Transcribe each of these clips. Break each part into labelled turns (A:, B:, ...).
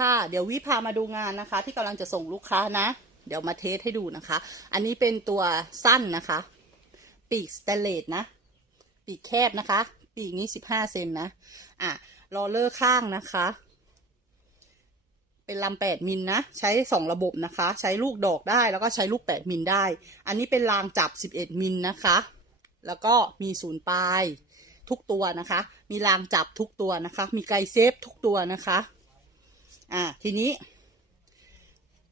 A: ค่ะเดี๋ยววิพามาดูงานนะคะ ที่กำลังจะส่งลูกค้านะ เดี๋ยวมาเทสให้ดูนะคะ อันนี้เป็นตัวสั้นนะคะ ปีกสเตเลสนะ ปีกแคบนะคะ ปีกนี้สิบห้าเซนนะอะรอเลอร์ข้างนะคะ เป็นลำแปดมิลนะ ใช้สองระบบนะคะ ใช้ลูกดอกได้แล้วก็ใช้ลูกแปดมิลได้ อันนี้เป็นรางจับสิบเอ็ดมิลนะคะ แล้วก็มีศูนย์ปลายทุกตัวนะคะ มีรางจับทุกตัวนะคะ มีไกเซฟทุกตัวนะคะ อ่า ทีนี้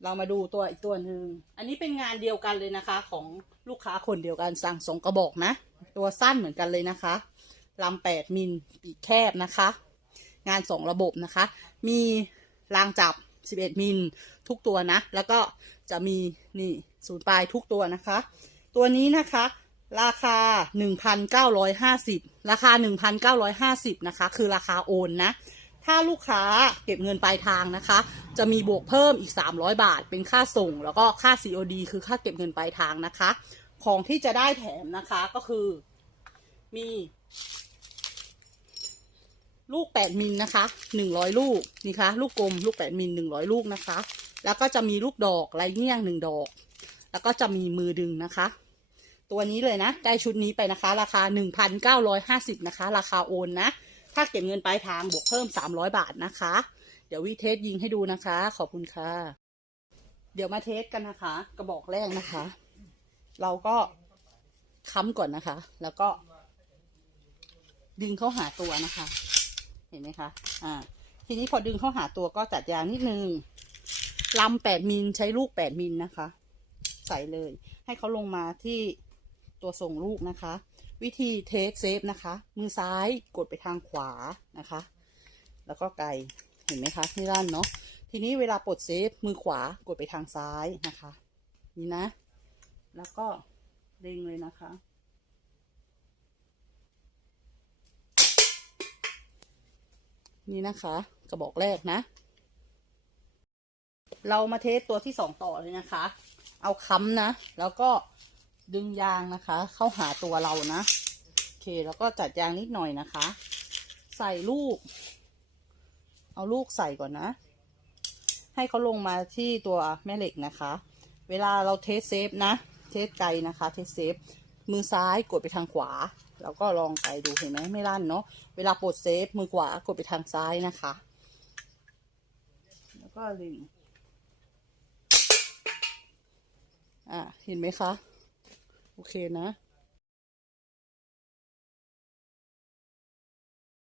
A: เรามาดูตัวอีกตัวหนึ่ง อันนี้เป็นงานเดียวกันเลยนะคะ ของลูกค้าคนเดียวกันสั่งสองกระบอกนะ ตัวสั้นเหมือนกันเลยนะคะลำแปดมิลปีกแคบนะคะ งานสองระบบนะคะ มีรางจับ11มิลทุกตัวนะ แล้วก็จะมีนี่ศูนย์ปลายทุกตัวนะคะ ตัวนี้นะคะราคา 1,950 ราคา 1,950 นะคะ คือราคาโอนนะ ถ้าลูกค้าเก็บเงินปลายทางนะคะ จะมีบวกเพิ่มอีก 300 บาท เป็นค่าส่ง แล้วก็ค่า COD คือค่าเก็บเงินปลายทางนะคะ ของที่จะได้แถมนะคะก็คือ มี ลูก 8 มิลนะคะ100 ลูกนี่คะลูกกลมลูก 8 มิล100 ลูกนะคะ แล้วก็จะมีลูกดอกไรเงี้ยงหนึ่งดอก แล้วก็จะมีมือดึงนะคะตัวนี้เลยนะ ได้ชุดนี้ไปนะคะ ราคา 1,950 นะคะ ราคาโอนนะ ถ้าเก็บเงินปลายทางบวกเพิ่ม 300 บาทนะคะ เดี๋ยววิเทสยิงให้ดูนะคะ ขอบคุณค่ะ เดี๋ยวมาเทสกันนะคะ กระบอกแรกนะคะ เราก็ค้ำก่อนนะคะ แล้วก็ ดึงเข้าหาตัวนะคะ เห็นไหมคะ อ่า ทีนี้พอดึงเข้าหาตัวก็จัดยางนิดนึงลำแปดมิลใช้ลูกแปดมิลนะคะ ใส่เลย ให้เขาลงมาที่ตัวส่งลูกนะคะ วิธีเทคเซฟนะคะ มือซ้ายกดไปทางขวานะคะ แล้วก็ไกลเห็นไหมคะที่ด้านเนาะทีนี้เวลาปลดเซฟมือขวากดไปทางซ้ายนะคะ นี่นะ แล้วก็เล็งเลยนะคะ นี่นะคะ กระบอกแรกนะ เรามาเทสตัวที่สองต่อเลยนะคะ เอาค้ำนะ แล้วก็ ดึงยางนะคะ เข้าหาตัวเรานะ โอเคแล้วก็จัดยางนิดหน่อยนะคะ ใส่ลูก เอาลูกใส่ก่อนนะ ให้เขาลงมาที่ตัวแม่เหล็กนะคะ เวลาเราเทสเซฟนะ เทสไกลนะคะ เทสเซฟ มือซ้ายกดไปทางขวา แล้วก็ลองไกลดูเห็นไหมไม่ลั่นเนาะ เวลาปลดเซฟมือขวากดไปทางซ้ายนะคะ แล้วก็ดึงอะเห็นไหมคะ โอเคนะ